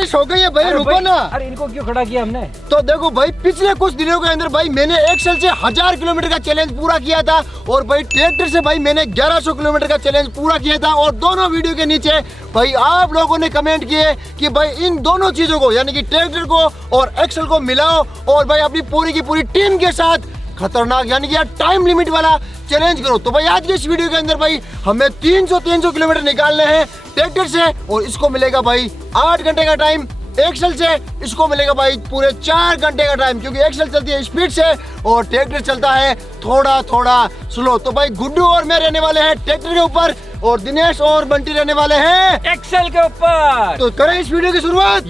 बारिश हो गई है भाई, रुको ना। अरे इनको क्यों खड़ा किया हमने? तो देखो भाई, पिछले कुछ दिनों के अंदर भाई मैंने एक्सेल से 1000 किलोमीटर का चैलेंज पूरा किया था, और भाई ट्रैक्टर से भाई मैंने 1100 किलोमीटर का चैलेंज पूरा किया था। और दोनों वीडियो के नीचे भाई आप लोगों ने कमेंट किए कि भाई इन दोनों चीजों को, यानी कि ट्रैक्टर को और एक्सेल को मिलाओ और भाई अपनी पूरी की पूरी टीम के साथ खतरनाक, यानी कि यार टाइम लिमिट वाला चैलेंज करो। तो भाई आज के इस वीडियो के अंदर भाई हमें 300 किलोमीटर निकालने हैं ट्रैक्टर से, और इसको मिलेगा भाई 8 घंटे का टाइम। एक्सेल से इसको मिलेगा भाई पूरे 4 घंटे का टाइम, क्योंकि एक्सेल चलती है स्पीड से और ट्रैक्टर चलता है थोड़ा थोड़ा स्लो। तो भाई गुड्डू और मैं रहने वाले हैं ट्रैक्टर के ऊपर, और दिनेश और बंटी रहने वाले हैं एक्सेल के ऊपर। तो करें इस वीडियो की शुरुआत।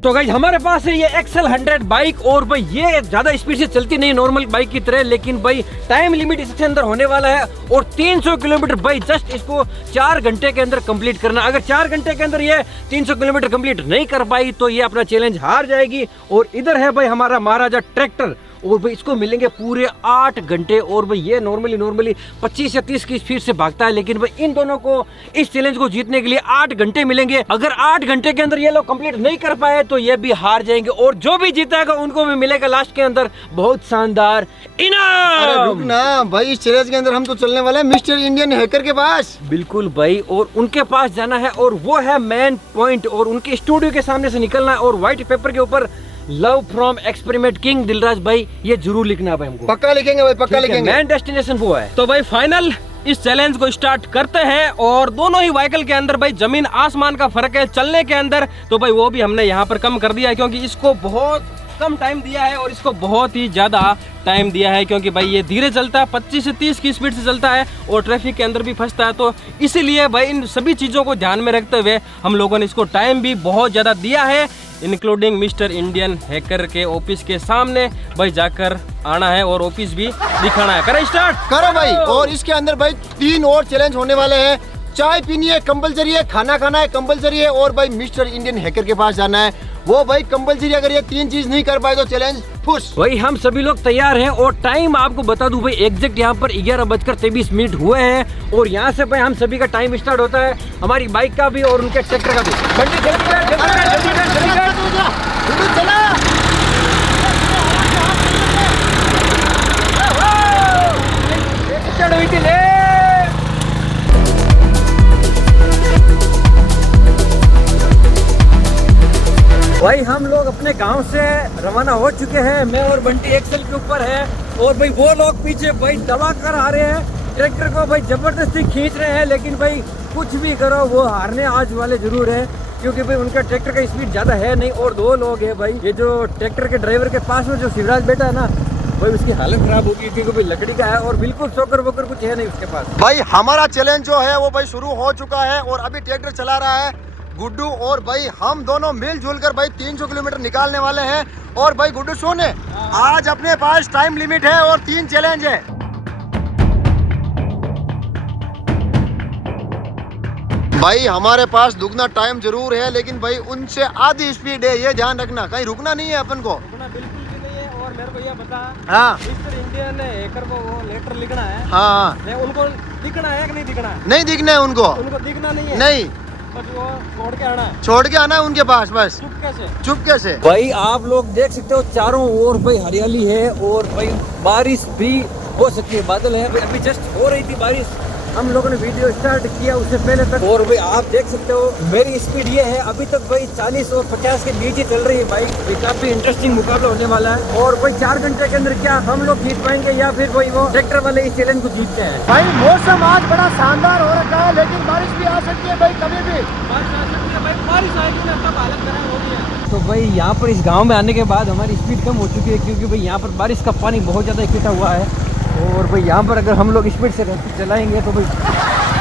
तो गाइस हमारे पास है ये एक्सेल 100 बाइक, और भाई ये ज्यादा स्पीड से चलती नहीं नॉर्मल बाइक की तरह, लेकिन भाई टाइम लिमिट इसके अंदर होने वाला है, और 300 किलोमीटर भाई जस्ट इसको 4 घंटे के अंदर कंप्लीट करना। अगर 4 घंटे के अंदर ये 300 किलोमीटर कंप्लीट नहीं कर पाई तो ये अपना चैलेंज हार जाएगी। और इधर है भाई हमारा महाराजा ट्रैक्टर, और भाई इसको मिलेंगे पूरे 8 घंटे। और भाई ये नॉर्मली 25 या 30 की स्पीड से भागता है, लेकिन भाई इन दोनों को इस चैलेंज को जीतने के लिए 8 घंटे मिलेंगे। अगर 8 घंटे के अंदर ये लोग कंप्लीट नहीं कर पाए तो ये भी हार जाएंगे, और जो भी जीतेगा उनको भी मिलेगा लास्ट के अंदर बहुत शानदार इनाम। अरे रुक ना भाई, इस चैलेंज के अंदर हम तो चलने वाले हैं मिस्टर इंडियन हैकर के पास। बिल्कुल भाई, और उनके पास जाना है, और वो है मेन पॉइंट, और उनके स्टूडियो के सामने से निकलना है, और व्हाइट पेपर के ऊपर love from experiment king Dilraj भाई ये जरूर लिखना है भाई हमको। पक्का लिखेंगे भाई, पक्का लिखेंगे। मेन डेस्टिनेशन वो है। तो भाई फाइनल इस चैलेंज को स्टार्ट करते हैं, और दोनों ही व्हीकल के अंदर भाई जमीन आसमान का फर्क है चलने के अंदर। तो भाई वो भी हमने यहाँ पर कम कर दिया है, क्योंकि इसको बहुत कम टाइम दिया है और इसको बहुत ही ज्यादा टाइम दिया है, क्योंकि भाई ये धीरे चलता है, 25 से 30 की स्पीड से चलता है, और ट्रैफिक के अंदर भी फंसता है। तो इसीलिए भाई इन सभी चीज़ों को ध्यान में रखते हुए हम लोगों ने इसको टाइम भी बहुत ज़्यादा दिया है, इंक्लूडिंग मिस्टर इंडियन हैकर के ऑफिस के सामने भाई जाकर आना है और ऑफिस भी दिखाना है। करें स्टार्ट? करो भाई। और इसके अंदर भाई 3 और चैलेंज होने वाले हैं। चाय पीनी है कंपलसरी है, खाना खाना है कंपलसरी है, और भाई मिस्टर इंडियन हैकर के पास जाना है, वो भाई कंपलसरी। अगर ये 3 चीज नहीं कर पाए तो चैलेंज फुस। भाई हम सभी लोग तैयार हैं, और टाइम आपको बता दूं भाई एग्जैक्ट यहाँ पर 11:23 हुए हैं, और यहाँ से भाई हम सभी का टाइम स्टार्ट होता है, हमारी बाइक का भी और उनके ट्रैक्टर का भी। बंटी जल्दी कर, जल्दी कर, जल्दी कर, जल्दी कर। चला स्टार्ट हुई थी ले। भाई हम लोग अपने गांव से रवाना हो चुके हैं, मैं और बंटी एक्सेल के ऊपर है, और भाई वो लोग पीछे भाई दबा कर आ रहे हैं ट्रैक्टर को, भाई जबरदस्ती खींच रहे हैं, लेकिन भाई कुछ भी करो वो हारने आज वाले जरूर है, क्योंकि भाई उनका ट्रैक्टर का स्पीड ज्यादा है नहीं, और 2 लोग हैं भाई। ये जो ट्रैक्टर के ड्राइवर के पास में जो शिवराज बैठा है ना भाई, उसकी हालत खराब होगी, क्योंकि भाई लकड़ी का है और बिल्कुल सोकर वोकर कुछ है नहीं उसके पास। भाई हमारा चैलेंज जो है वो भाई शुरू हो चुका है, और अभी ट्रैक्टर चला रहा है गुड्डू, और भाई हम दोनों मिलजुल कर भाई 300 किलोमीटर निकालने वाले हैं। और भाई गुड्डू सुन, आज अपने पास टाइम लिमिट है और 3 चैलेंज है। भाई हमारे पास दुगना टाइम जरूर है, लेकिन भाई उनसे आधी स्पीड है, ये ध्यान रखना, कहीं रुकना नहीं है अपन को। रुकना बिल्कुल भी नहीं है, और मेरे को ये बता, हाँ मिस्टर इंडियन हैकर को वो लेटर लिखना है। हाँ, उनको दिखना है कि नहीं दिखना है? नहीं दिखना है उनको, उनको दिखना नहीं है, नहीं बस वो छोड़ के आना है, छोड़ के आना है उनके पास बस, चुपके से। चुपके से। भाई आप लोग देख सकते हो चारों ओर भाई हरियाली है, और भाई बारिश भी हो सकती है, बादल है भाई, अभी जस्ट हो रही थी बारिश, हम लोगों ने वीडियो स्टार्ट किया उससे पहले तक, और भाई आप देख सकते हो मेरी स्पीड ये है अभी तक भाई 40 और 50 के बीच ही चल रही है बाइक। भाई काफी इंटरेस्टिंग मुकाबला होने वाला है, और भाई 4 घंटे के अंदर क्या हम लोग जीत पाएंगे, या फिर भाई वो ट्रैक्टर वाले इस चैलेंज को जीतते हैं। भाई मौसम आज बड़ा शानदार हो रखा है, लेकिन बारिश भी आ सकती है भाई, कभी भी बारिश आ सकती है भाई, बारिश आएगी ना तब हालत खराब होगी है। तो भाई यहाँ पर इस गांव में आने के बाद हमारी स्पीड कम हो चुकी है, क्योंकि भाई यहाँ पर बारिश का पानी बहुत ज़्यादा इकट्ठा हुआ है, और भाई यहाँ पर अगर हम लोग स्पीड से चलाएंगे तो भाई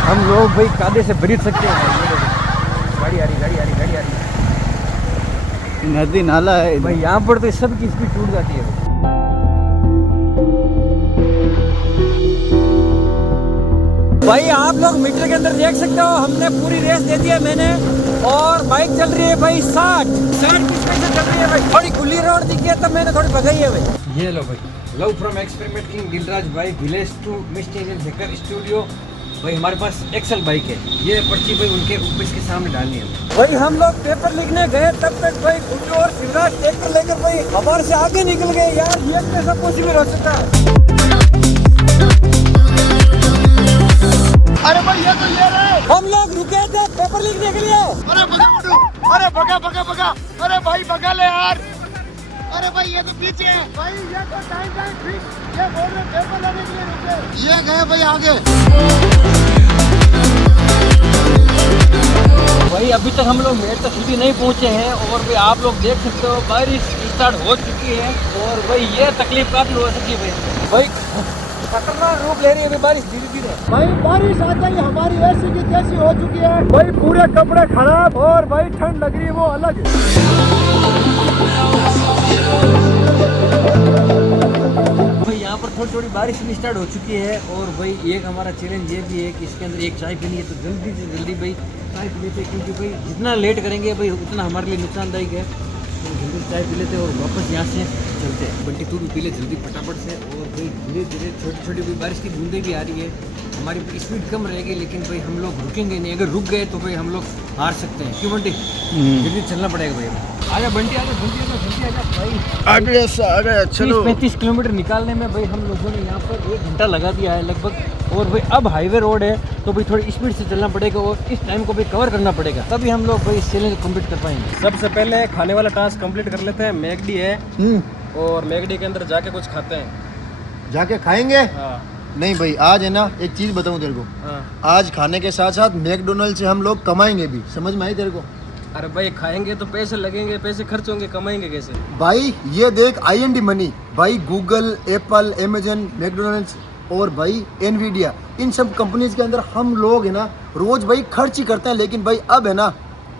हम लोग भाई कादे से बरीत सकते हैं। गाड़ी आ रही, गाड़ी आ रही, गाड़ी आ रही, नदी नाला है भाई यहाँ पर तो सबकी स्पीड टूट जाती है। भाई आप लोग मीटर के अंदर देख सकते हो, हमने पूरी रेस दे दी है मैंने, और बाइक चल रही है भाई 60 की स्पीड से चल रही है भाई। थोड़ी खुली रोड दिखी है तब मैंने थोड़ी भगाई है भाई। ये लो भाई, love from experiment king Dilraj भाई, village to mister Indian hacker studio भाई हमारे पास एक्सेल बाइक है, ये पर्ची भाई उनके ऑफिस के सामने डालनी है। भाई हम लोग पेपर लिखने गए तब तक भाई गुड्डू और शिवराज ट्रैक्टर लेकर भाई हमारे से आगे निकल गए। यार ये कैसा पॉसिबल हो सकता है? अरे भाई ये तो ये रहे, हम लोग रुके थे पेपर लिखने के लिए। अरे भगा गुड्डू, अरे भगा भगा भगा, अरे भाई भगा ले यार। अरे भाई ये तो पीछे है भाई, ये तो टाइम फिक्स, ये बोल रहे पेपर लेने के लिए रुके, ये गए भाई आगे। भाई अभी तक हम लोग मेट तक सिटी नहीं पहुंचे हैं और भाई आप लोग देख सकते हो बारिश स्टार्ट हो चुकी है और भाई ये तकलीफ काफी हो सकती है भाई खतरनाक रूप ले रही है बारिश धीरे धीरे। भाई बारिश आते ही हमारी ऐसी की तैसी हो चुकी है भाई, पूरे कपड़े खराब और भाई ठंड लग रही है वो अलग। भाई यहाँ पर थोड़ी थोड़ी बारिश भी स्टार्ट हो चुकी है और भाई एक हमारा चैलेंज ये भी है कि इसके अंदर एक चाय पीनी है तो जल्दी से जल्दी भाई चाय पी लेते हैं, क्योंकि भाई जितना लेट करेंगे भाई उतना हमारे लिए नुकसानदायक है। तो जल्दी चाय पी लेते हैं और वापस यहाँ से चलते हैं। बंटी तू भी पी ले जल्दी फटाफट से। और भाई धीरे धीरे छोटी छोटी भाई बारिश की बूंदें भी आ रही है, हमारी स्पीड कम रहेगी लेकिन भाई हम लोग रुकेंगे नहीं। अगर रुक गए तो भाई हम लोग हार सकते हैं। क्यों बंटी? जल्दी चलना पड़ेगा भाई हमें। आजा बंटी आजा, जल्दी आजा, जल्दी आजा भाई। आगे चलो। 35 किलोमीटर निकालने में भाई हम लोगों ने यहाँ पर 1 घंटा लगा दिया है लगभग। और भाई अब हाईवे रोड है तो भाई थोड़ी स्पीड से चलना पड़ेगा और इस टाइम को भी कवर करना पड़ेगा, तभी हम लोग भाई इस चैलेंज को कंप्लीट कर पाएंगे। सबसे पहले खाने वाला टास्क कंप्लीट कर लेते हैं। मैगडी है और मैगडी के अंदर जाके कुछ खाते हैं। जाके खाएंगे? हाँ नहीं भाई आज है ना एक चीज बताऊं तेरे को, हाँ। आज खाने के साथ साथ मैकडोनल्ड से हम लोग कमाएंगे भी, समझ में आई तेरे को? अरे भाई खाएंगे तो पैसे लगेंगे, पैसे खर्च होंगे, कमाएंगे कैसे? भाई ये देख IND मनी, भाई गूगल, एप्पल, अमेजन, मैकडोनल्ड्स और भाई एनवीडिया, इन सब कंपनीज के अंदर हम लोग है ना रोज भाई खर्च ही करते हैं, लेकिन भाई अब है ना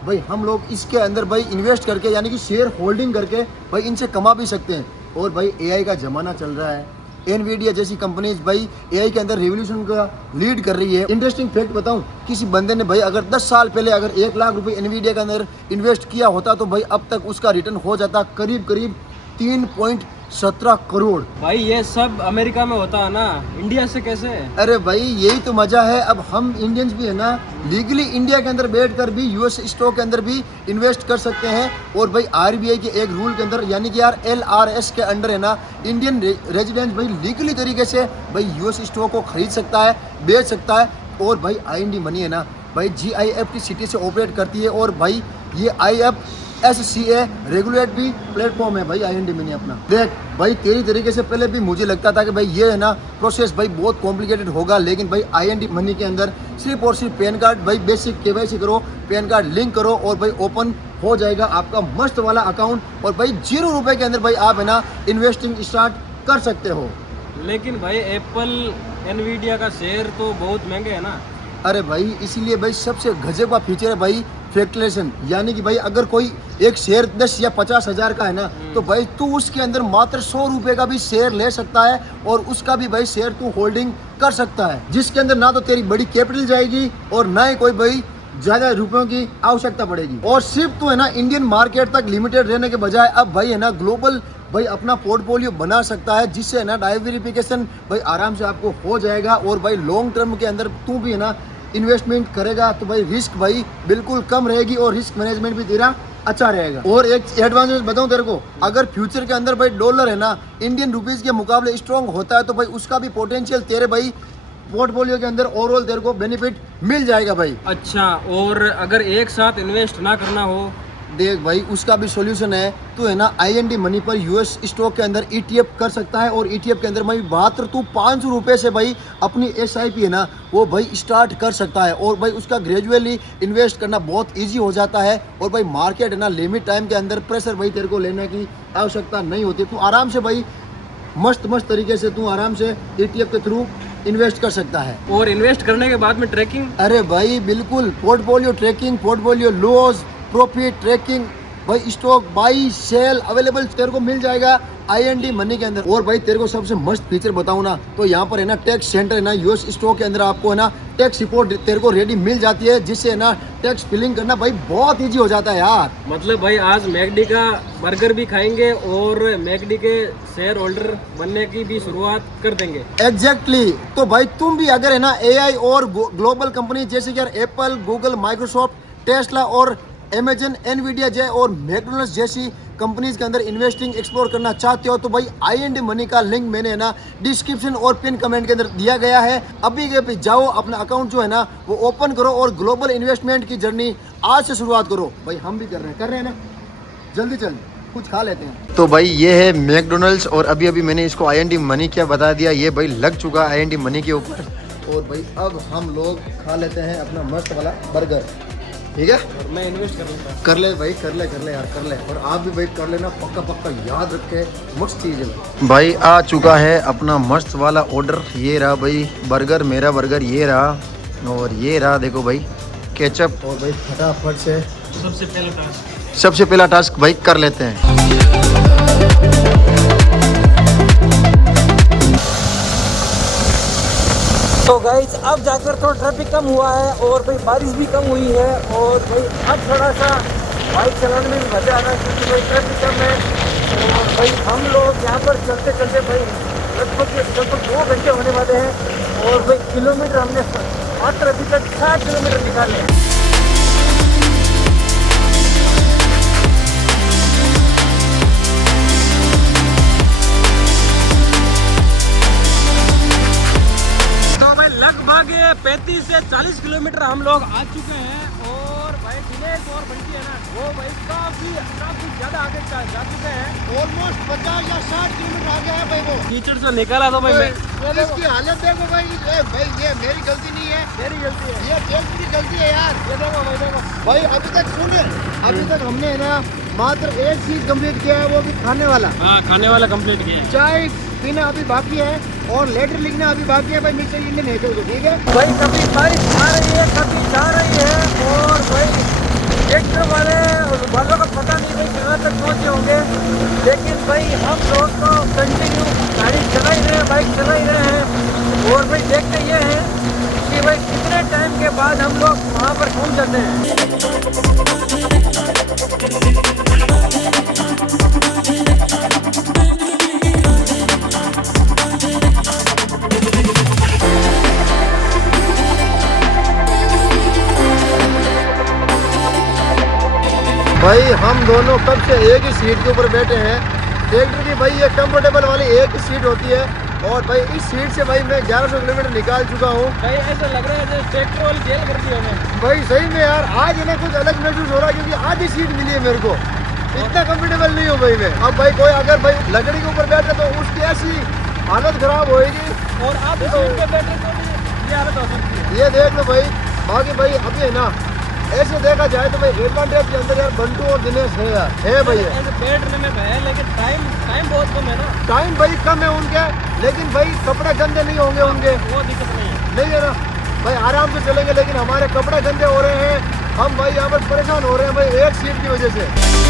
भाई हम लोग इसके अंदर भाई इन्वेस्ट करके यानी कि शेयर होल्डिंग करके भाई इनसे कमा भी सकते हैं। और भाई AI का ज़माना चल रहा है, एनवीडिया जैसी कंपनीज भाई AI के अंदर रेवोल्यूशन का लीड कर रही है। इंटरेस्टिंग फैक्ट बताऊं, किसी बंदे ने भाई अगर 10 साल पहले अगर 1 लाख रुपए एनवीडिया के अंदर इन्वेस्ट किया होता तो भाई अब तक उसका रिटर्न हो जाता करीब करीब 3.17 करोड़। भाई ये सब अमेरिका में होता है ना, इंडिया से कैसे? अरे भाई यही तो मजा है, अब हम इंडियंस भी है ना लीगली इंडिया के अंदर बैठकर भी US स्टॉक के अंदर भी इन्वेस्ट कर सकते हैं। और भाई RBI के एक रूल के अंदर यानी कि यार LRS के अंडर है ना इंडियन रेजिडेंट भाई लीगली तरीके से भाई US स्टॉक को खरीद सकता है, बेच सकता है। और भाई IND मनी है ना भाई GIFT सिटी से ऑपरेट करती है और भाई ये IFSCA रेगुलेट भी प्लेटफॉर्म है भाई IND मनी अपना। देख भाई तेरी तरीके से पहले भी मुझे लगता था कि भाई ये है ना प्रोसेस भाई बहुत कॉम्प्लिकेटेड होगा, लेकिन भाई IND मनी के अंदर सिर्फ और सिर्फ पैन कार्ड भाई बेसिक KYC करो, पैन कार्ड लिंक करो और भाई ओपन हो जाएगा आपका मस्त वाला अकाउंट और भाई 0 रुपए के अंदर भाई आप है ना इन्वेस्टिंग स्टार्ट कर सकते हो। लेकिन भाई एप्पल एनवीडिया का शेयर तो बहुत महंगे है ना। अरे भाई इसीलिए भाई सबसे गजब का फीचर है भाई फ्लैक्चुएशन, यानी कि भाई अगर कोई एक शेयर 10 या 50 हज़ार का है ना तो भाई तू उसके अंदर मात्र 100 रुपए का भी शेयर ले सकता है और उसका भी भाई शेयर तू होल्डिंग कर सकता है, जिसके अंदर ना तो तेरी बड़ी कैपिटल जाएगी और ना ही कोई भाई ज्यादा रुपयों की आवश्यकता पड़ेगी। और सिर्फ तू है ना इंडियन मार्केट तक लिमिटेड रहने के बजाय अब भाई है ना ग्लोबल भाई अपना पोर्टफोलियो बना सकता है, जिससे है ना डाइवर्सिफिकेशन भाई आराम से आपको हो जाएगा। और भाई लॉन्ग टर्म के अंदर तू भी है ना इन्वेस्टमेंट करेगा तो भाई रिस्क भाई बिल्कुल कम रहेगी और रिस्क मैनेजमेंट भी तेरा अच्छा रहेगा। और एक एडवांटेज बताऊं तेरे को, अगर फ्यूचर के अंदर भाई डॉलर है ना इंडियन रुपीस के मुकाबले स्ट्रॉन्ग होता है तो भाई उसका भी पोटेंशियल तेरे भाई पोर्टफोलियो के अंदर ओवरऑल तेरे को बेनिफिट मिल जाएगा भाई। अच्छा, और अगर एक साथ इन्वेस्ट ना करना हो? देख भाई उसका भी सॉल्यूशन है, तो है ना IND मनी पर US स्टॉक के अंदर ETF कर सकता है और ETF के अंदर भाई मात्र तू 500 रुपये से भाई अपनी SIP है ना वो भाई स्टार्ट कर सकता है और भाई उसका ग्रेजुअली इन्वेस्ट करना बहुत इजी हो जाता है। और भाई मार्केट है ना लिमिट टाइम के अंदर प्रेशर भाई तेरे को लेने की आवश्यकता नहीं होती, तू आराम से भाई मस्त तरीके से तू आराम से ETF के थ्रू इन्वेस्ट कर सकता है। और इन्वेस्ट करने के बाद में ट्रैकिंग? अरे भाई बिल्कुल portfolio tracking, portfolio loss, profit tracking भाई स्टॉक बाई सेल अवेलेबल तेरे को मिल जाएगा IND मनी के अंदर। और भाई तेरे को सबसे मस्त फीचर बताऊं ना तो यहाँ पर है ना टैक्स सेंटर है ना US स्टॉक के अंदर आपको है ना टैक्स रिपोर्ट तेरे को रेडी मिल जाती है, जिससे है ना टैक्स फिलिंग करना भाई बहुत इजी हो जाता है यार। मतलब भाई आज मैकडी का बर्गर भी खाएंगे और मैकडी के शेयर होल्डर बनने की भी शुरुआत कर देंगे। एग्जैक्टली तो भाई तुम भी अगर है ना AI और ग्लोबल कंपनी जैसे कि यार एप्पल, गूगल, माइक्रोसॉफ्ट, टेस्ला और Amazon, Nvidia जय और मैकडोनल्ड्स जैसी कंपनीज के अंदर इन्वेस्टिंग एक्सप्लोर करना चाहते हो तो भाई IND मनी का लिंक मैंने है ना डिस्क्रिप्शन और पिन कमेंट के अंदर दिया गया है। अभी के पे जाओ, अपना अकाउंट जो है ना वो ओपन करो और ग्लोबल इन्वेस्टमेंट की जर्नी आज से शुरुआत करो। भाई हम भी कर रहे हैं ना, जल्दी कुछ खा लेते हैं। तो भाई ये है मैकडोनल्ड्स और अभी अभी मैंने इसको IND मनी क्या बता दिया, ये भाई लग चुका है IND मनी के ऊपर। और भाई अब हम लोग खा लेते हैं अपना मस्त वाला बर्गर, ठीक है। और मैं इन्वेस्ट करूँगा। कर ले भाई, कर ले यार, कर ले। और आप भी भाई कर लेना, पक्का याद रखे, मस्त चीज़ है भाई। आ चुका है अपना मस्त वाला ऑर्डर, ये रहा भाई बर्गर, मेरा बर्गर ये रहा। और ये रहा देखो भाई केचप। और भाई फटाफट से सबसे पहला टास्क भाई कर लेते हैं। तो गाइस अब जाकर थोड़ा ट्रैफिक कम हुआ है और भाई बारिश भी कम हुई है और भाई अब थोड़ा सा बाइक चलाने में भी मज़ा आ रहा है क्योंकि भाई ट्रैफिक कम है। और भाई हम लोग यहाँ पर चलते भाई लगभग 2 घंटे होने वाले हैं और भाई किलोमीटर हमने मात्र अभी तक 60 किलोमीटर निकाले हैं। लगभग 35 से 40 किलोमीटर हम लोग आ चुके हैं और भाई दिनेश और बंटी है ना वो भाई काफी ज्यादा आगे जा चुके हैं। ऑलमोस्ट 50 या 60 किलोमीटर आगे है भाई वो। कीचड़ से निकाला तो भाई मैं इसकी हालत देखो भाई। भाई ये मेरी गलती नहीं है, मेरी गलती है, ये टेस्ट की गलती है यार। ये देखो भाई अभी तक सुनिए, अभी तक हमने है ना मात्र एक चीज कंप्लीट किया है, वो भी खाने वाला। हाँ खाने वाला कंप्लीट किया है। चाय पीना अभी बाकी है और लेटर लिखना अभी बाकी है भाई। मिस्टर इंडियन है तो ठीक है भाई। कभी बारिश आ रही है कभी जा रही है और भाई ट्रैक्टर वालों का पता नहीं भाई कहाँ तक पहुँचे होंगे, लेकिन भाई हम लोग तो कंटिन्यू गाड़ी चला ही रहे हैं, बाइक चला ही रहे हैं। और भाई देखते ये हैं कि भाई कितने टाइम के बाद हम लोग वहाँ पर पहुँच जाते हैं। भाई हम दोनों कब से एक ही सीट के ऊपर बैठे हैं। ट्रैक्टर की भाई ये कंफर्टेबल वाली एक ही सीट होती है और भाई इस सीट से भाई मैं 1100 किलोमीटर निकाल चुका हूँ। भाई ऐसा लग रहा है जैसे ट्रैक्टर वाली जेल कर दी हमें। भाई सही में यार आज इन्हें कुछ अलग महसूस हो रहा है क्योंकि आधी सीट मिली है मेरे को। इतना कंफर्टेबल नहीं हूँ भाई मैं। अब भाई कोई अगर भाई लकड़ी के ऊपर बैठे तो उसकी ऐसी हालत खराब होएगी। और आप इस सीट पे बैठे तो भी ये हालत हो सकती है। ये देख लो भाई। बाकी भाई अभी है ना ऐसे देखा जाए तो भाई एडवांटेज के अंदर यार बंटू और दिनेश है यार, है भैया। ऐसे बैठने में है लेकिन टाइम बहुत कम है ना। टाइम भाई कम है उनके, लेकिन भाई कपड़े गंदे नहीं होंगे उनके। वो दिक्कत नहीं है। नहीं है ना भाई, आराम से चलेंगे। लेकिन हमारे कपड़े गंदे हो रहे हैं, हम भाई यहाँ पर परेशान हो रहे हैं भाई एक सीट की वजह से।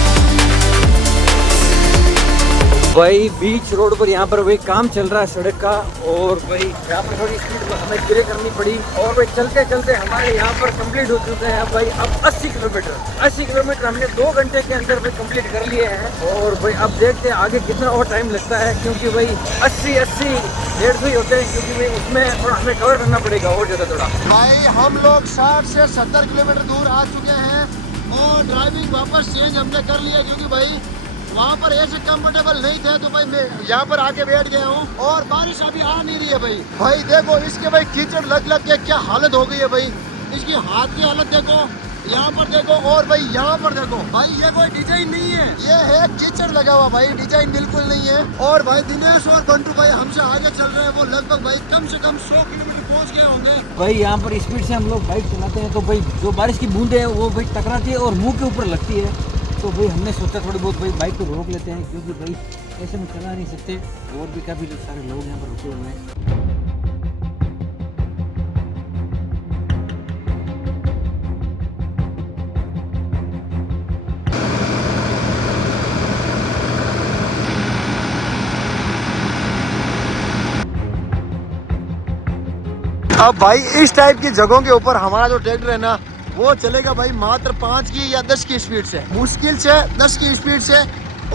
भाई बीच रोड पर यहाँ पर वही काम चल रहा है सड़क का और भाई यहाँ पर थोड़ी स्पीड हमें गिरे करनी पड़ी और भाई चलते चलते हमारे यहाँ पर कंप्लीट हो चुके हैं भाई अब 80 किलोमीटर हमने 2 घंटे के अंदर भाई कंप्लीट कर लिए हैं। और भाई अब देखते हैं आगे कितना और टाइम लगता है क्योंकि भाई 80 150 ही होते हैं क्योंकि भाई उसमें थोड़ा हमें कवर करना पड़ेगा और ज़्यादा थोड़ा। भाई हम लोग 60 से 70 किलोमीटर दूर आ चुके हैं और ड्राइविंग वापस चेंज हमने कर लिया क्योंकि भाई वहाँ पर ऐसे कंफर्टेबल नहीं थे तो भाई मैं यहाँ पर आके बैठ गया हूँ और बारिश अभी आ नहीं रही है भाई। भाई देखो इसके भाई कीचड़ लग के क्या हालत हो गई है भाई। इसकी हाथ की हालत देखो, यहाँ पर देखो और भाई यहाँ पर देखो। भाई ये कोई डिजाइन नहीं है, ये है कीचड़ लगा हुआ भाई, डिजाइन बिल्कुल नहीं है। और भाई दिनेश और बंटू भाई हमसे आगे चल रहे हैं, वो लगभग भाई कम से कम 100 किलोमीटर पहुँच गए होंगे। भाई यहाँ पर स्पीड से हम लोग बाइक चलाते हैं तो भाई जो बारिश की बूंदें हैं वो भाई टकराती है और मुंह के ऊपर लगती है। तो भाई हमने सोचा थोड़ी बहुत भाई बाइक को रोक लेते हैं क्योंकि भाई ऐसे में चला नहीं सकते और भी काफ़ी सारे लोग यहाँ पर रुके हुए हैं। अब भाई इस टाइप की जगहों के ऊपर हमारा जो ट्रैक्टर है ना वो चलेगा भाई मात्र 5 की या 10 की स्पीड से, मुश्किल से 10 की स्पीड से।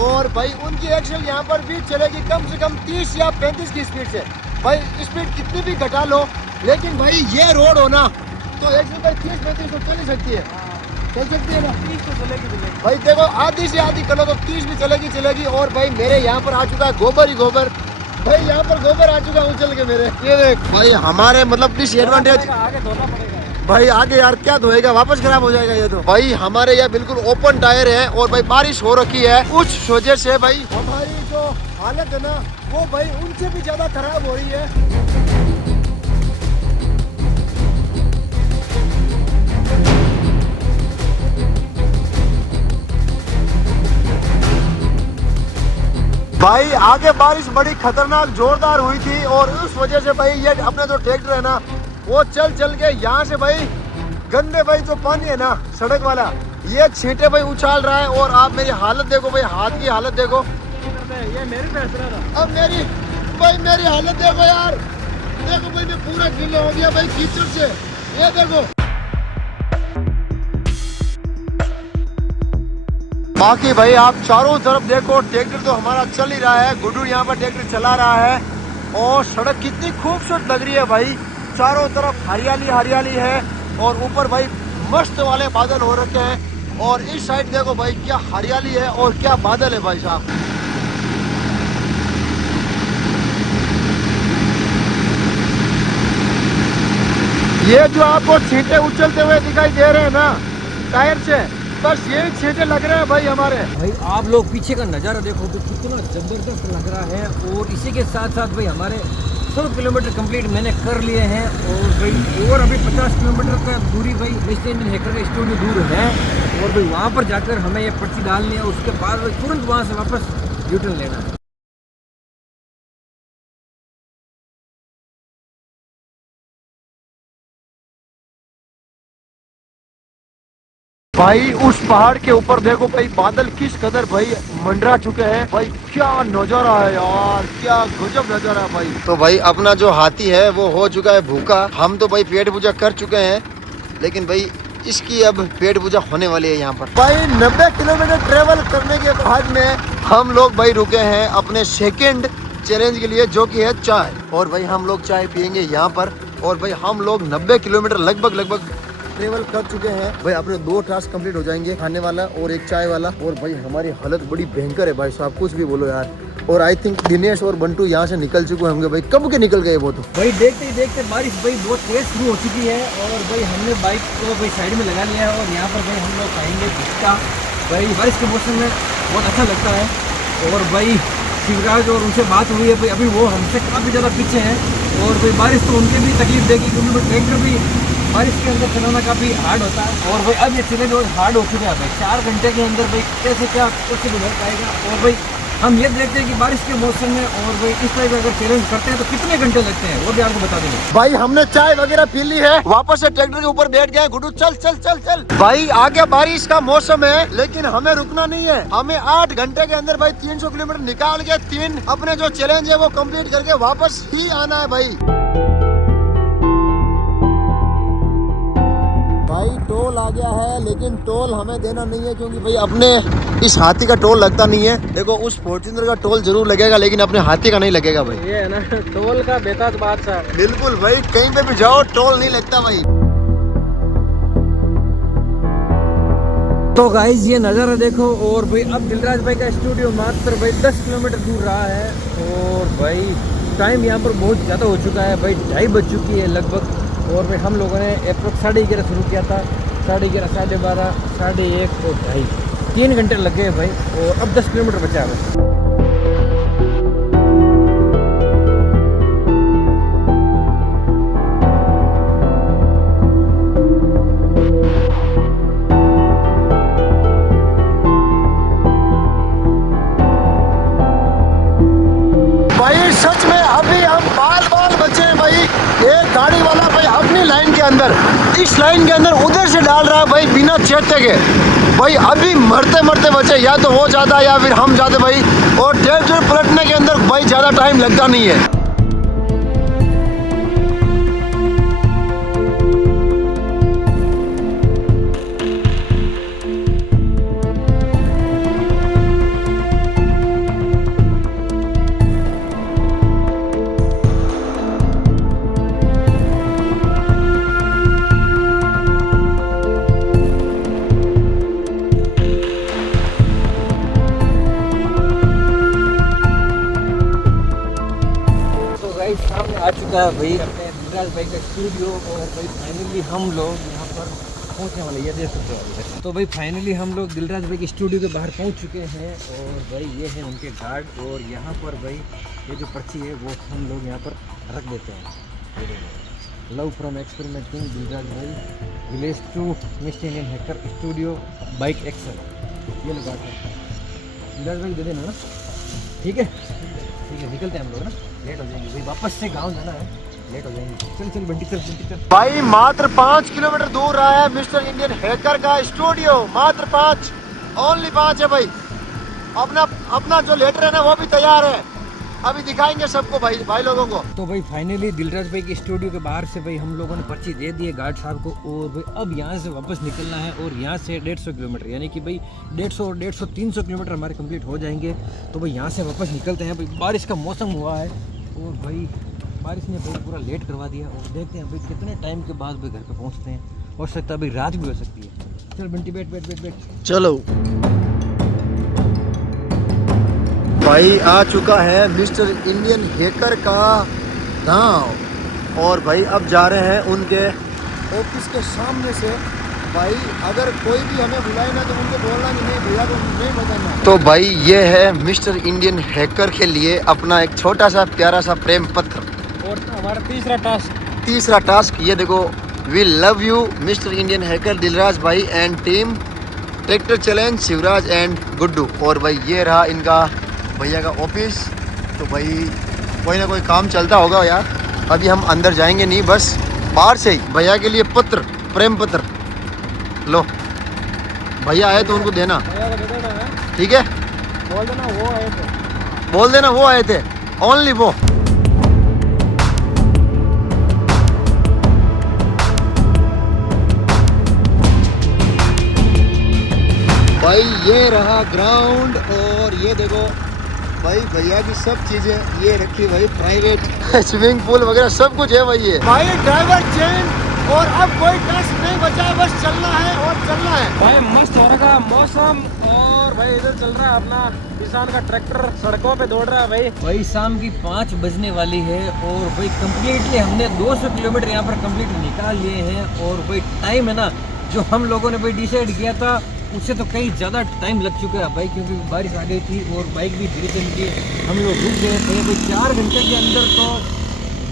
और भाई उनकी एक्सेल यहाँ पर भी चलेगी कम से कम 30 या 35 की स्पीड से। भाई स्पीड कितनी भी घटा लो, लेकिन भाई ये रोड हो ना तो एक्सेल भाई 30-35 तो चल ही सकती है, चल सकती है ना, 30 तो चलेगी। भाई देखो आधी से आधी कर लो तो 30 भी चलेगी। और भाई मेरे यहाँ पर आ चुका है गोबर ही गोबर, भाई यहाँ पर गोबर आ चुका है उछल के मेरे, ये देख भाई हमारे मतलब डिसएडवांटेज। आगे धोना पड़ेगा भाई आगे यार क्या धोएगा, वापस खराब हो जाएगा ये तो। भाई हमारे यहाँ बिल्कुल ओपन टायर है और भाई बारिश हो रखी है, उस वजह से भाई हमारी जो हालत है ना वो भाई उनसे भी ज्यादा खराब हो रही है। भाई आगे बारिश बड़ी खतरनाक जोरदार हुई थी और उस वजह से भाई ये अपना जो ट्रैक्टर है ना वो चल के यहाँ से भाई गंदे भाई जो पानी है ना सड़क वाला ये छींटे भाई उछाल रहा है। और आप मेरी हालत देखो भाई, हाथ की हालत देखो, ये मेरी फैसला था। अब मेरी हालत देखो यार, देखो भाई मैं पूरा गीला हो गया भाई कीचड़ से, ये देखो। बाकी भाई आप चारों तरफ देखो ट्रैक्टर तो हमारा चल ही रहा है, गुड्डू यहाँ पर ट्रैक्टर चला रहा है और सड़क कितनी खूबसूरत लग रही है भाई, चारों तरफ हरियाली हरियाली है और ऊपर भाई मस्त वाले बादल हो रखे हैं। और इस साइड देखो भाई क्या हरियाली है और क्या बादल है भाई साहब। ये जो आपको छींटे उछलते हुए दिखाई दे रहे हैं ना टायर से, बस यही छींटे लग रहे हैं भाई हमारे। भाई आप लोग पीछे का नज़ारा देखो तो कितना ज़बरदस्त लग रहा है। और इसी के साथ साथ भाई हमारे 100 किलोमीटर कंप्लीट मैंने कर लिए हैं और भाई और अभी 50 किलोमीटर का दूरी भाई मिस्टर इंडियन हैकर स्टूडियो दूर है और भाई वहाँ पर जाकर हमें ये पर्ची डालनी है, उसके बाद भाई तुरंत वहाँ से वापस यूटर्न लेना है। भाई उस पहाड़ के ऊपर देखो भाई बादल किस कदर भाई मंडरा चुके हैं भाई, क्या नजारा है यार, क्या गजब नजारा है भाई। तो भाई अपना जो हाथी है वो हो चुका है भूखा, हम तो भाई पेट पूजा कर चुके हैं लेकिन भाई इसकी अब पेट पूजा होने वाली है यहाँ पर। भाई 90 किलोमीटर ट्रेवल करने के बाद में हम लोग भाई रुके हैं अपने सेकेंड चैलेंज के लिए जो कि है चाय। और भाई हम लोग चाय पियेंगे यहाँ पर और भाई हम लोग 90 किलोमीटर लगभग ट्रेवल कर चुके हैं भाई, अपने 2 टास्क कंप्लीट हो जाएंगे, खाने वाला और एक चाय वाला। और भाई हमारी हालत बड़ी भयंकर है भाई साहब, कुछ भी बोलो यार। और आई थिंक दिनेश और बंटू यहाँ से निकल चुके होंगे भाई, कब के निकल गए वो तो। भाई देखते ही देखते बारिश भाई बहुत तेज शुरू हो चुकी है और भाई हमने बाइक को भाई साइड में लगा लिया है और यहाँ पर भाई हम लोग खाएंगे भुट्टा। भाई बारिश के मौसम में बहुत अच्छा लगता है। और भाई शिवराज और उनसे बात हुई है भाई, अभी वो हमसे काफ़ी ज़्यादा पीछे हैं और भाई बारिश तो उनके भी तकलीफ देगी क्योंकि ट्रैक्टर भी बारिश के अंदर चलाना काफ़ी हार्ड होता है। और भाई अब ये चले जो हार्ड हो चुके हैं भाई, 4 घंटे के अंदर भाई कैसे क्या पॉसिबल हो पाएगा। और भाई हम ये देखते हैं कि बारिश के मौसम में और भाई इस तरह का अगर चैलेंज करते हैं तो कितने घंटे लगते हैं वो भी आपको बता देंगे। भाई हमने चाय वगैरह पी ली है, वापस से ट्रैक्टर के ऊपर बैठ गए। गुड्डू चल चल चल चल भाई, आगे बारिश का मौसम है लेकिन हमें रुकना नहीं है, हमें 8 घंटे के अंदर भाई 300 किलोमीटर निकाल के 3 अपने जो चैलेंज है वो कंप्लीट करके वापस ही आना है भाई। भाई टोल आ गया है लेकिन टोल हमें देना नहीं है क्योंकि भाई अपने इस हाथी का टोल लगता नहीं है। देखो उस फॉर्च्यूनर का टोल जरूर लगेगा लेकिन अपने हाथी का नहीं लगेगा भाई। ये है ना टोल का बेताज बादशाह। बिल्कुल भाई, कहीं पे भी जाओ टोल नहीं लगता भाई। तो गाइज ये नज़ारा देखो और भाई अब दिलराज भाई का स्टूडियो मात्र भाई 10 किलोमीटर दूर रहा है और भाई टाइम यहाँ पर बहुत ज़्यादा हो चुका है भाई, 2:30 बज चुकी है लगभग। और भाई हम लोगों ने अप्रोक्स 11:30 शुरू किया था, 11:30, 12:30, 1:30 और 2:30 3 घंटे लग गए भाई और अब 10 किलोमीटर बचा है। सच में अभी हम बाल बचे हैं भाई। एक गाड़ी वाला भाई अपनी लाइन के अंदर, इस लाइन के अंदर उधर से डाल रहा है भाई बिना चेते के भाई। अभी मरते बचे, या तो वो जाता या फिर हम जाते भाई। और ट्रैक्टर पलटने के अंदर भाई ज़्यादा टाइम लगता नहीं है। चुका है भाई अपने दिलराज भाई का स्टूडियो और भाई फाइनली हम लोग यहाँ पर पहुँचने वाले, ये देख सकते हो। तो भाई फाइनली हम लोग दिलराज भाई के स्टूडियो के बाहर पहुँच चुके हैं और भाई ये है उनके गार्ड और यहाँ पर भाई ये जो पर्ची है वो हम लोग यहाँ पर रख देते हैं। लव फ्रॉम एक्सपेरिमेंटिंग दिलराज भाई village to mister Indian hacker studio bike excel, ये लगा है दिलराज भाई दे देना ना। ठीक है निकलते हैं हम लोग ना, लेट हो जाएंगे भाई, वापस से गाँव जाना है, लेट हो जाएंगे। चल बंटी चल। भाई मात्र 5 किलोमीटर दूर रहा है मिस्टर इंडियन हैकर का स्टूडियो, मात्र 5, ओनली 5 है भाई। अपना जो लेटर है ना वो भी तैयार है, अभी दिखाएंगे सबको भाई लोगों को। तो भाई फाइनली दिलराज भाई के स्टूडियो के बाहर से भाई हम लोगों ने पर्ची दे दी है गार्ड साहब को और भाई अब यहाँ से वापस निकलना है और यहाँ से 150 किलोमीटर यानी कि भाई 150-300 किलोमीटर हमारे कंप्लीट हो जाएंगे। तो भाई यहाँ से वापस निकलते हैं। भाई बारिश का मौसम हुआ है और भाई बारिश ने भाई पूरा लेट करवा दिया और देखते हैं भाई कितने टाइम के बाद भाई घर पे पहुँचते हैं, हो सकता है भाई रात भी हो सकती है। चल बंटी बैठ। चलो भाई आ चुका है मिस्टर इंडियन हैकर का गांव और भाई अब जा रहे हैं उनके ऑफिस के सामने से। भाई अगर कोई भी हमें बुलाए ना तो उनको बोलना कि नहीं भैया को नहीं बताना। तो भाई ये है मिस्टर इंडियन हैकर के लिए अपना एक छोटा सा प्यारा सा प्रेम पत्र और हमारा तीसरा टास्क ये देखो, we love you mister Indian hacker Dilraj भाई and team, tractor challenge Shivraj and Guddu. और भाई ये रहा इनका भैया का ऑफिस। तो भाई कोई ना कोई काम चलता होगा यार, अभी हम अंदर जाएंगे नहीं, बस बाहर से ही भैया के लिए पत्र, प्रेम पत्र लो। भैया आए तो उनको देना, ठीक है? बोल देना वो आए थे, ओनली वो। भाई ये रहा ग्राउंड और ये देखो भाई भैया की सब चीजें ये रखी भाई, प्राइवेट स्विमिंग पूल वगैरह सब कुछ है भाई। ये भाई ड्राइवर चेंज और अब कोई टेस्ट नहीं बचा है, बस चलना है और चलना है। भाई मस्त हो रहा मौसम और भाई इधर चल रहा है अपना किसान का ट्रैक्टर, सड़कों पे दौड़ रहा है भाई शाम की 5 बजने वाली है और भाई कम्प्लीटली हमने 200 किलोमीटर यहाँ पर कम्प्लीट निकाल लिए हैं और भाई टाइम है ना जो हम लोगों ने भाई डिसाइड किया था उससे तो कहीं ज़्यादा टाइम लग चुका है भाई, क्योंकि बारिश आ गई थी और बाइक भी धीरे चलती है, हम लोग रुक गए थे। भाई 4 घंटे के अंदर तो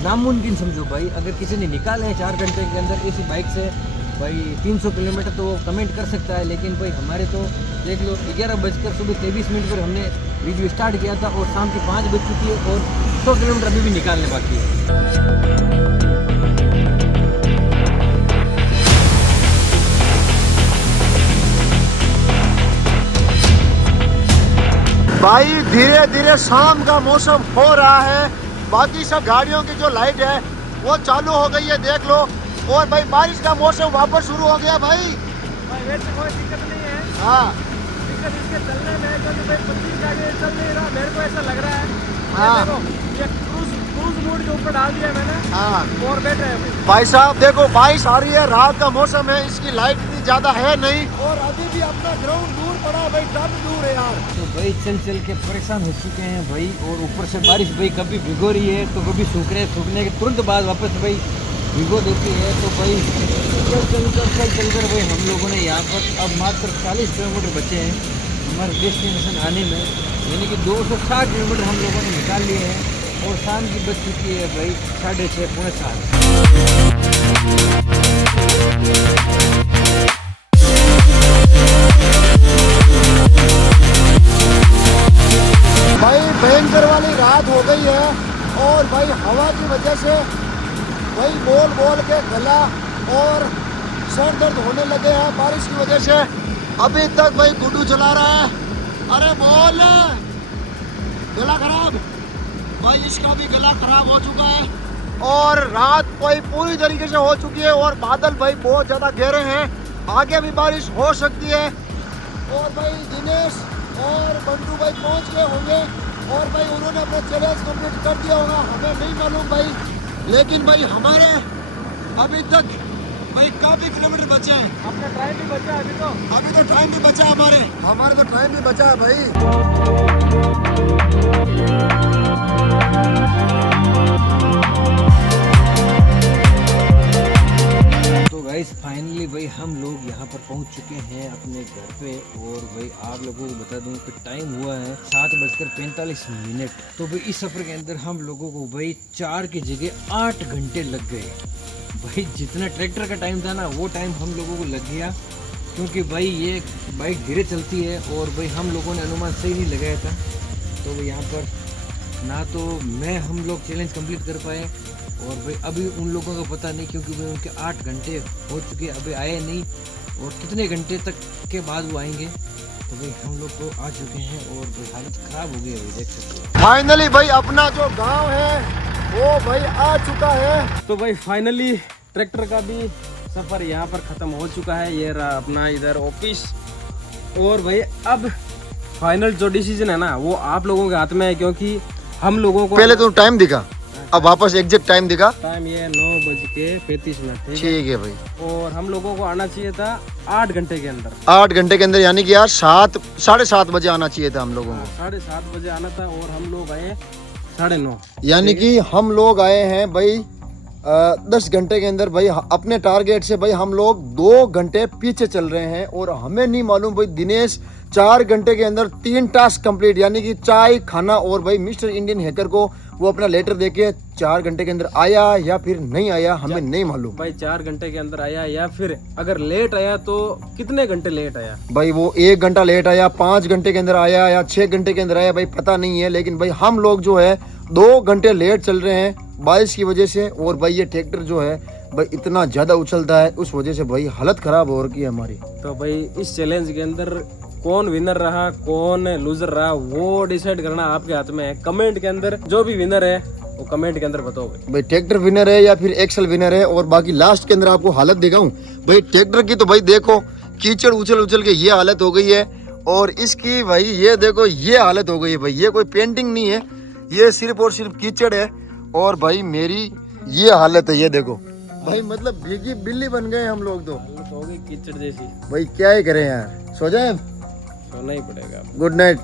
नामुमकिन समझो भाई, अगर किसी ने निकाले हैं 4 घंटे के अंदर इसी बाइक से भाई 300 किलोमीटर तो वो कमेंट कर सकता है। लेकिन भाई हमारे तो देख लो 11:23 पर हमने वीडियो स्टार्ट किया था और शाम की 5 बज चुकी है और 100 किलोमीटर अभी भी निकालने बाकी है। भाई धीरे धीरे शाम का मौसम हो रहा है, बाकी सब गाड़ियों की जो लाइट है वो चालू हो गई है, देख लो। और भाई बारिश का मौसम वापस शुरू हो गया भाई। वैसे कोई दिक्कत नहीं है, हाँ दिक्कत इसके चलने में, क्योंकि भाई 25 गाड़ी चल नहीं रहा, मेरे को ऐसा लग रहा है। हाँ ये क्रूज मोड के ऊपर डाल दिया मैंने, हाँ और बैठ रहे हैं भाई साहब। देखो बारिश आ रही है, रात का मौसम है, इसकी लाइट इतनी ज्यादा है नहीं और अभी भी अपना ग्राउंड दूर पड़ा है भाई, काफी दूर है यार। तो भाई चल के परेशान हो चुके हैं भाई और ऊपर से बारिश भाई कभी भिगो रही है तो कभी सूख रहे, सूखने के तुरंत बाद वापस भाई भिगो देती है। तो भाई चल कर भाई हम लोगों ने यहाँ पर अब मात्र 40 किलोमीटर बचे हैं हमारे डेस्टिनेशन आने में, यानी कि 260 किलोमीटर हम लोगों ने निकाल लिए हैं और शाम की बज चुकी है भाई 6:30 पौने 7। भाई भयंकर वाली रात हो गई है और भाई हवा की वजह से भाई बोल के गला और सर दर्द होने लगे हैं बारिश की वजह से। अभी तक भाई गुड्डू चला रहा है, अरे बोल, गला खराब भाई, इसका भी गला खराब हो चुका है और रात भाई पूरी तरीके से हो चुकी है और बादल भाई बहुत ज़्यादा गहरे हैं, आगे भी बारिश हो सकती है। और भाई दिनेश और बंटू भाई पहुंच गए होंगे और भाई उन्होंने अपना चैलेंज कंप्लीट कर दिया होगा, हमें नहीं मालूम भाई। लेकिन भाई हमारे अभी तक भाई काफ़ी किलोमीटर बचे हैं, अपना टाइम भी बचा है अभी तो टाइम भी बचा है, हमारे तो टाइम भी बचा है भाई। पहुंच चुके हैं अपने घर पे और भाई आप लोगों को बता दूं कि टाइम हुआ है 7:45। तो भाई इस सफ़र के अंदर हम लोगों को भाई 4 की जगह 8 घंटे लग गए। भाई जितना ट्रैक्टर का टाइम था ना वो टाइम हम लोगों को लग गया, क्योंकि भाई ये बाइक धीरे चलती है और भाई हम लोगों ने अनुमान सही नहीं लगाया था। तो भाई यहाँ पर ना तो हम लोग चैलेंज कंप्लीट कर पाए और भाई अभी उन लोगों का पता नहीं, क्योंकि भाई उनके 8 घंटे हो चुके अभी आए नहीं और कितने घंटे तक के बाद वो आएंगे। तो भाई हम लोग तो आ चुके हैं और भाई हालत ख़राब हो गई है, देख सकते हो। फाइनली भाई अपना जो गांव है वो भाई आ चुका है। तो भाई फाइनली ट्रैक्टर का भी सफ़र यहाँ पर ख़त्म हो चुका है। ये रहा अपना इधर ऑफिस और भाई अब फाइनल जो डिसीजन है ना वो आप लोगों के हाथ में है, क्योंकि हम लोगों को पहले तो टाइम दिखा, अब वापस एग्जैक्ट टाइम दिखा। टाइम ये 9:35 थे। ठीक है भाई, और हम लोगों को आना चाहिए था 8 घंटे के अंदर। 8 घंटे के अंदर, यानी कि यार 7-7:30 बजे आना चाहिए था हम लोगों को। 7:30 बजे आना था और हम लोग आए 9:30। यानी कि हम लोग आए हैं भाई 10 घंटे के अंदर। भाई अपने टारगेट से भाई हम लोग 2 घंटे पीछे चल रहे हैं और हमें नहीं मालूम भाई दिनेश 4 घंटे के अंदर 3 टास्क कंप्लीट, यानी कि चाय खाना और भाई मिस्टर इंडियन हैकर को वो अपना लेटर देके 4 घंटे के अंदर आया या फिर नहीं आया, हमें नहीं मालूम। भाई 4 घंटे के अंदर आया या फिर अगर लेट आया तो कितने घंटे लेट आया? भाई वो 1 घंटा लेट आया, 5 घंटे के अंदर आया या 6 घंटे के अंदर आया, भाई पता नहीं है। लेकिन भाई हम लोग जो है 2 घंटे लेट चल रहे हैं बारिश की वजह से। और भाई ये ट्रैक्टर जो है भाई इतना ज्यादा उछलता है, उस वजह से भाई हालत खराब हो रही है हमारी। तो भाई इस चैलेंज के अंदर कौन विनर रहा कौन लूजर रहा वो डिसाइड करना आपके हाथ में है। कमेंट के अंदर जो भी विनर है वो कमेंट के अंदर बताओ भाई ट्रैक्टर विनर है या फिर एक्सल विनर है। और बाकी लास्ट के अंदर आपको हालत दिखाऊं भाई ट्रैक्टर की, तो भाई देखो कीचड़ उछल के ये हालत हो गई है और इसकी भाई ये देखो ये हालत हो गई है। भाई ये कोई पेंटिंग नहीं है, ये सिर्फ और सिर्फ कीचड़ है। और भाई मेरी ये हालत है, ये देखो भाई मतलब भीगी बिल्ली बन गए हम लोग। तो हो गई कीचड़ जैसी। भाई क्या ही करें यार, सो जाए, सोना ही पड़ेगा। Good night.